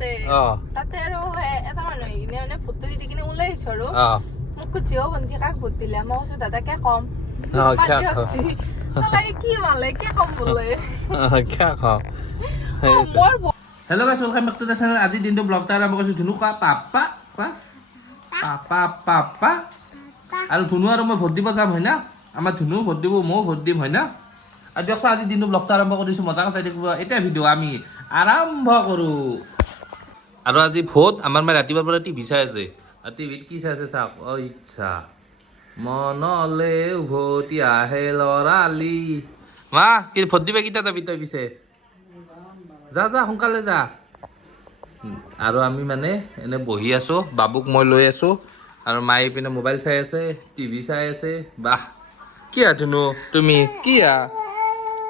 তাতে আৰু এটা মানুহ আহি কিনে মানে ভোটটো দি কিনে ওলাই আহিছো আৰু মোক কৈছে ভণ্টি কাক ভোট দিলে মই কৈছো দাদাকে কম কি মালে কি কম বোলে hello' guys welcome back to the channel আজি দিনটো ব্লগটা আৰম্ভ কৰিছো ধুনু কোৱা পাপা কোৱা পাপা পাপা আৰু ধুনু আৰু মই ভোট দিব যাম হয় না আমাৰ ধুনু ভোট দিব ময়ো ভোট দিম হয় না আৰু দিয়কচোন আজি দিনটো ব্লগটা আৰম্ভ কৰিছো মজাকে চাই থাকিব এতিয়া ভিডিঅ' আমি আৰম্ভ কৰো আৰু আজি ভোট আমাৰ মায়ে ৰাতিপুৱাৰ পৰা টিভি চাই আছে আৰু টিভিত কি চাই আছে চাওক অ ইচ্ছা মনলে উভতি আহে লৰালি মা কি ভোট দিবা কেতিয়া যাবি তই পিছে যা যা সোনকালে যা আৰু আমি মানে এনে বহি আছো বাবুক মই লৈ আছো আৰু মায়ে পিনে মোবাইল চাই আছে টিভি চাই আছে বাহ কি ধুনু তুমি কি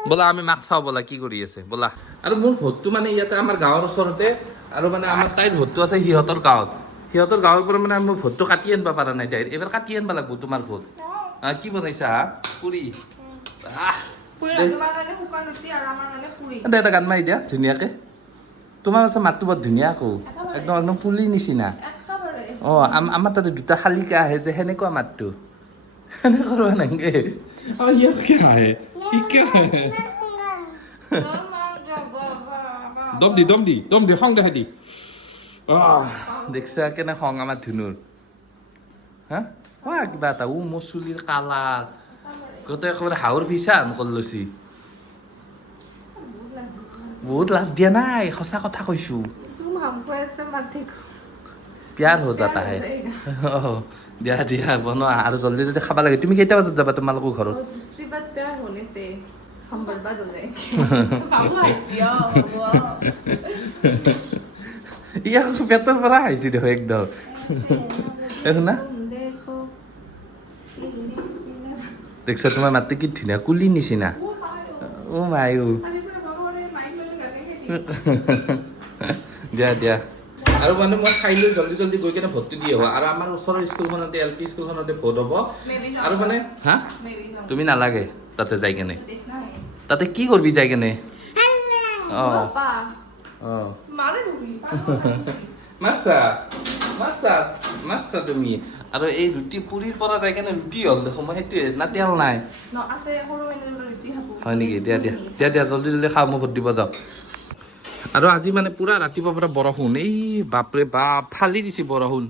ব'লা আমি মাক চাওঁ ব'লা কি কৰি আছে ব'লা আৰু মোৰ ভোটটো মানে ইয়াতে আমাৰ গাঁৱৰ ওচৰতে আৰু মানে আমাৰ তাইৰ ভোটটো আছে সিহঁতৰ গাঁৱৰ পৰা মানে মোৰ ভোটটো কাটি আনিব পৰা নাই তাইৰ এইবাৰ কাটি আনিব লাগব তোমাৰ ভোট কি বনাইছা পুৰি দে এটা গান মাৰি দিয়া ধুনীয়াকে তোমাৰ আছে মাতটো বৰ ধুনীয়া আকৌ একদম একদম পুলিৰ নিচিনা অঁ আমাৰ তাতে দুটা শালিকা আহে যে সেনেকুৱা মাতটো সেনেকৈ কৰিব নালাগে আহে দম দি খং দেখাই দি দেখছা কেনে খং আমাৰ ধুনুৰ হা কিবা এটা মোৰ চুলিৰ কালাৰ গোটেই একেবাৰে হাঁহৰ পিছা আনকল লৈছি বহুত লাজ দিয়া নাই সঁচা কথা কৈছো প্যাৰ হৈ যাতা হে দিয়া দিয়া বনোৱা আৰু জল্দি জল্দি খাব লাগে তুমি কেইটা বজাত যাবা তোমালোকৰ ঘৰত ইয়াক পেটৰ পৰা আহিছে দেখো একদম শুনা দেখছা তোমাৰ মাতটো কি ধুনীয়া কুলিৰ নিচিনা অ মাই দিয়া দিয়া আৰু মানে মই খাই লৈ জল্দি জল্দি গৈ কিনে ভোটটো দি আহোঁ আৰু আমাৰ ওচৰৰ স্কুলখনতে LP স্কুলখনতে ভোট হ'ব আৰু মানে হা তুমি নালাগে তাতে যাই কেনে তাতে কি কৰিবি যাই কেনে অঁ অঁ মাছা তুমি আৰু এই ৰুটি পুৰীৰ পৰা যাই কেনে ৰুটি হ'ল দেখো মই সেইটোৱে না তেল নাই হয় নেকি দিয়া দিয়া দিয়া দিয়া জল্দি জল্দি খাওঁ মই ভোট দিব যাওঁ আৰু আজি মানে পুৰা ৰাতিপুৱাৰ পৰা বৰষুণ এই বাপৰে বাপ ফালি দিছে বৰষুণ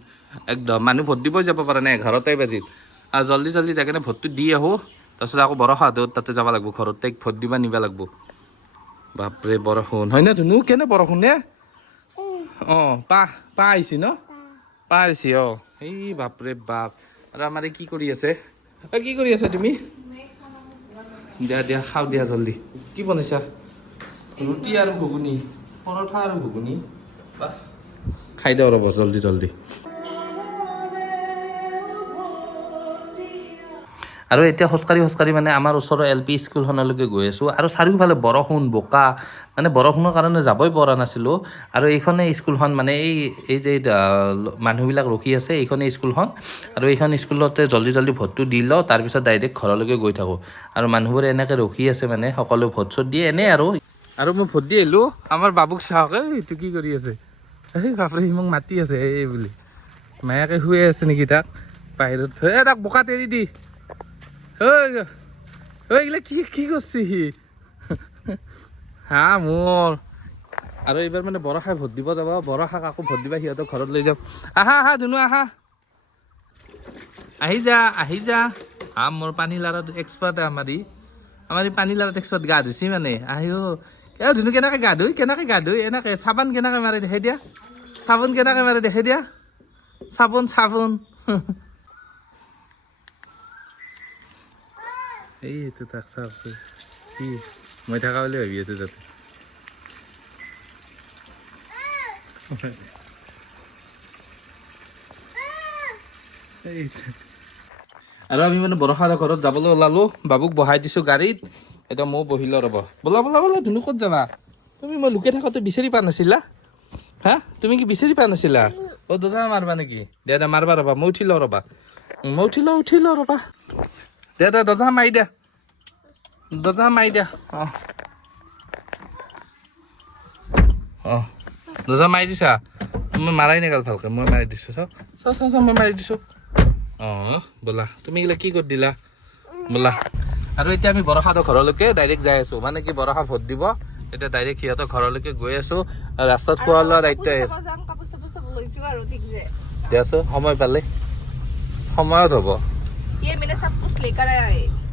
একদম মানুহ ভোট দিবই যাব পৰা নাই 11টাই বাজিল আৰু জল্দি জল্দি যাই কিনে ভোটটো দি আহোঁ তাৰপিছত আকৌ বৰষাহঁতৰ তাতে যাব লাগিব ঘৰত তাইক ভোট দিব নিব লাগিব বাপৰে বৰষুণ হয় না ধুনু কেনে বৰষুণ নে অঁ পা আহিছে ন পা আহিছে অঁ এই বাপৰে বাপ আৰু আমাৰ কি কৰি আছে কি কৰি আছা তুমি দিয়া দিয়া খাওঁ দিয়া জল্দি কি বনাইছা ৰুটি আৰু ঘুগুনি পৰঠা আৰু ঘুগুনি বাহ খাই দিওঁ ৰ'ব জল্দি জল্দি আৰু এতিয়া খোজকাঢ়ি মানে আমাৰ ওচৰৰ LP স্কুলখনলৈকে গৈ আছোঁ আৰু চাৰিওফালে বৰষুণ বোকা মানে বৰষুণৰ কাৰণে যাবই পৰা নাছিলোঁ আৰু এইখনে স্কুলখন মানে এই যে মানুহবিলাক ৰখি আছে এইখনে স্কুলখন আৰু এইখন স্কুলতে জল্দি জল্দি ভোটটো দি লওঁ তাৰপিছত ডাইৰেক্ট ঘৰলৈকে গৈ থাকোঁ আৰু মানুহবোৰে এনেকৈ ৰখি আছে মানে সকলো ভোট চোট দিয়ে এনেই আৰু মই ভোট দি আহিলোঁ আমাৰ বাবুক চাওক এইটো কি কৰি আছে এই বাপৰে সি মোক মাতি আছে এই বুলি মায়াকে শুই আছে নেকি তাক বাহিৰত থৈ তাক বোকাত এৰি দি এইগিলা কি কৰছি সি হা মোৰ আৰু এইবাৰ মানে বৰষাই ভোট দিব যাব বৰষাক আকৌ ভোট দিবা সিহঁতক ঘৰত লৈ যাম আহা ধুনু আহা আহি যা মোৰ পানী লাৰাত এক্সপাৰ্ট আমাৰ ই পানী লাৰাত এক্সপাৰ্ট গা ধুইছি মানে ধুনু কেনেকৈ গা ধুই এনেকৈ চাবোন কেনেকৈ মাৰে দেখাই দিয়া চাবোন কেনেকৈ মাৰে দেখাই দিয়া চাবোন এইটো তাক চাবছো কি মই থকা বুলি ভাবি আছো তাতে আৰু আমি মানে বৰষাৰ ঘৰত যাবলৈ ওলালো বাবুক বহাই দিছো গাড়ীত এতিয়া ময়ো বহিলো ৰ'ব ব'লা ধুনু ক'ত যাবা তুমি মই লুকাই থাকোঁতে বিচাৰি পোৱা নাছিলা হা তুমি কি বিচাৰি পোৱা নাছিলা দৰ্জা মাৰবা নেকি দে মাৰবা ৰ'বা মই উঠি লওঁ ৰ'বা দে দৰ্জা মাৰি দিয়া দুজা মাৰি দিছা মই মাৰাই নাগাল ভালকে মই মাৰি দিছোঁ চাওঁ মই মাৰি দিছোঁ অঁ ব'লা তুমি এইগিলা কি কৰি দিলা ব'লা আৰু এতিয়া আমি বৰষাহঁতৰ ঘৰলৈকে ডাইৰেক্ট যাই আছোঁ মানে কি বৰষা ভোট দিব এতিয়া ডাইৰেক্ট সিহঁতৰ ঘৰলৈকে গৈ আছোঁ আৰু ৰাস্তাত খোৱা লোৱা দায়িত্ব দিয়াচোন সময় পালে সময়ত হ'ব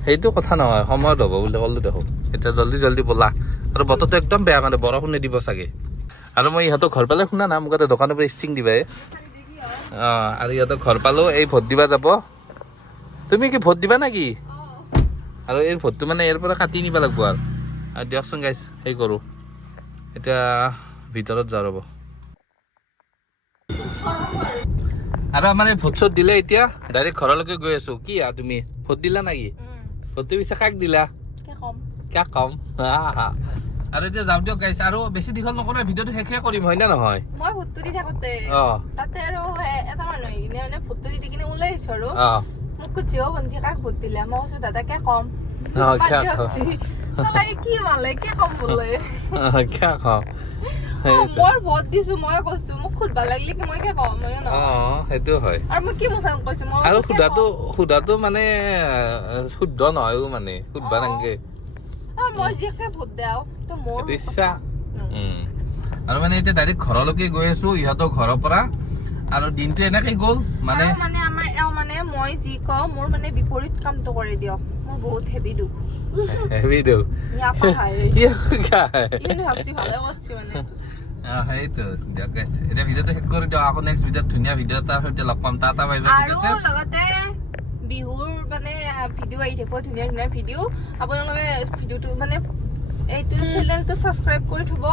সেইটো কথা নহয় সময়ত হ'ব বুলি ক'লো দেখোন এতিয়া জল্দি ব'লা আৰু বতৰটো একদম বেয়া মানে বৰষুণে দিব চাগে আৰু মই ইহঁতৰ ঘৰ পালে শুনা না মোক এটা দোকানৰ পৰা ষ্টিং দিবা অঁ আৰু ইহঁতৰ ঘৰ পালেও এই ভোট দিবা যাব তুমি কি ভোট দিবা নেকি আৰু এই ভোটটো মানে ইয়াৰ পৰা কাটি নিব লাগিব আৰু দিয়কচোন গাইছ সেই কৰোঁ এতিয়া ভিতৰত যাওঁ ৰ'ব আৰু আমাৰ এই ভোট চোট দিলে এতিয়া ডাইৰেক্ট ঘৰলৈকে গৈ আছোঁ কি তুমি ভোট দিলা নেকি ভোটটো পিছে কাক দিলা কাক কম আৰু এতিয়া যাওঁ দিয়ক গাইছ আৰু বেছি দীঘল নকৰোঁ ভিডিঅ'টো শেষে কৰিম হয় নে নহয় মই ভোটটো দি থাকোঁতে তাতে আৰু এটা মানুহ আহি কিনে মানে ভোটটো দি কিনে ওলাই আহিছোঁ আৰু মোক কৈছে অ' ভণ্টি কাক ভোট দিলে মই কৈছোঁ দাদাকে কম কি মালে কি কম বোলে মই ভোট দিছো মই কৈছো মোক সুধবা লাগিলে কি মই কি কম মই সেইটো হয় আৰু মই কি মুছাম কৈছো মই আৰু সুধাটো মানে শুদ্ধ নহয় মানে সুধবা নাংগে মই যিকে ভোট দিওঁ তো মোৰ ইচ্ছা আৰু মানে এতিয়া ডাইৰেক্ট ঘৰলৈকে গৈ আছো ইহঁতৰ ঘৰৰ পৰা আৰু দিনটো এনেকৈ গ'ল মানে আমাৰ মানে মই যি কওঁ মোৰ মানে বিপৰীত কামটো কৰি দিয়ক মোৰ বহুত হেভি দুখ সেইটো সেইটো দিয়ক এতিয়া ভিডিঅ'টো শেষ কৰি দিয়ক আকৌ নেক্সট ভিডিঅ'ত ধুনীয়া ভিডিঅ' এটাৰ সৈতে লগ পাম টাটা বাই বাই আৰু লগতে বিহুৰ মানে ভিডিঅ' আহি থাকিব ধুনীয়া ভিডিঅ' আপোনালোকে ভিডিঅ'টো মানে এইটো চেনেলটো ছাবস্ক্ৰাইব কৰি থ'ব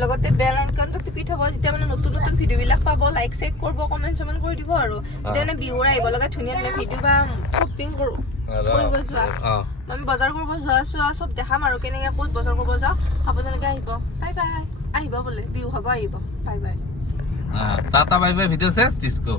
লগতে বেল আইকনটো টিপি থ'ব যেতিয়া মানে নতুন ভিডিঅ'বিলাক পাব লাইক চেক কৰিব কমেণ্ট চমেণ্ট কৰি দিব আৰু তেতিয়া মানে বিহুৰ আহিব লগা ধুনীয়া ভিডিঅ' বা শ্বপিং কৰিব যোৱা আমি বজাৰ কৰিব যোৱা চব দেখাম আৰু কেনেকৈ ক'ত বজাৰ কৰিব যাওঁ আপোনালোকে আহিব বাই বাই আহিব বোলে বিহু খাব আহিব bye bye tata bye bye video' চেছ ডিস্কো